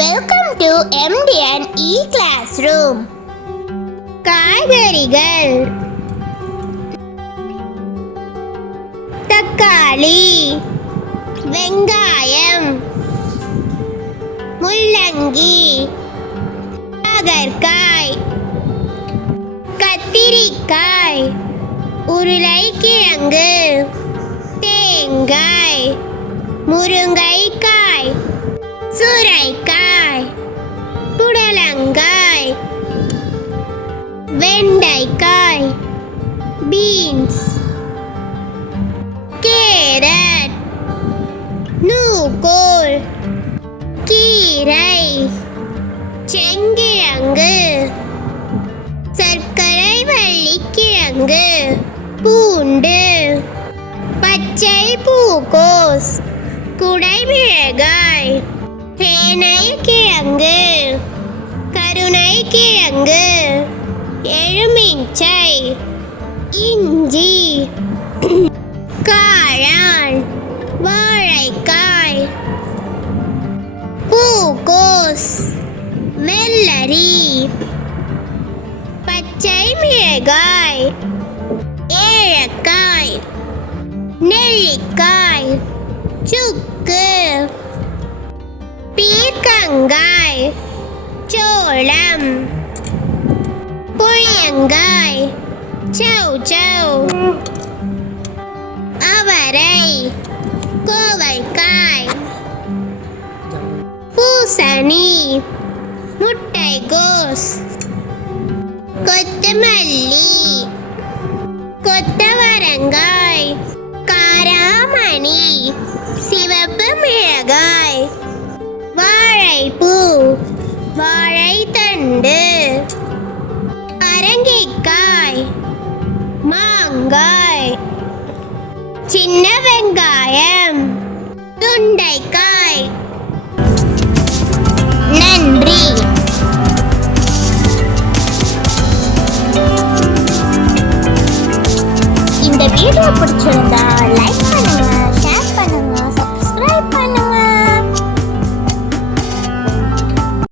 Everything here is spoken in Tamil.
Welcome to MDN E-Classroom. காய்கறிகள்: தக்காளி, வெங்காயம், முள்ளங்கி, பாகற்காய், கத்திரிக்காய், உருளைக்கிழங்கு, தேங்காய், முருங்கைக்காய், சுரைக்காய், புடலங்காய், வெண்டைக்காய், பீன்ஸ், கேரட், நூக்கோல், கீரை, செங்கிழங்கு, சர்க்கரை வள்ளிக்கிழங்கு, பூண்டு, பச்சை பூக்கோஸ், குடைமிளகாய், சேனைக்கிழங்கு, கருணைக்கிழங்கு, எலுமிச்சை, இஞ்சி, காளான், வாழைக்காய், பூக்கோஸ், வெள்ளரி, பச்சை மிளகாய், ஏலக்காய், நெல்லிக்காய், சுக்கு, பீர்க்கங்காய், சோளம், புளியங்காய், சௌசௌ, அவரை, கோவைக்காய், பூசணி, முட்டைகோஸ், கொத்தமல்லி, கொத்தவரங்காய், காராமணி, சிவப்பு மிளகாய், வாழைப்பூ, வாழைத்தண்டு, பரங்கிக்காய், மாங்காய், சின்ன வெங்காயம், துண்டைக்காய். நன்றி. இந்த வீடியோ பிடிச்சிருந்தா லைக்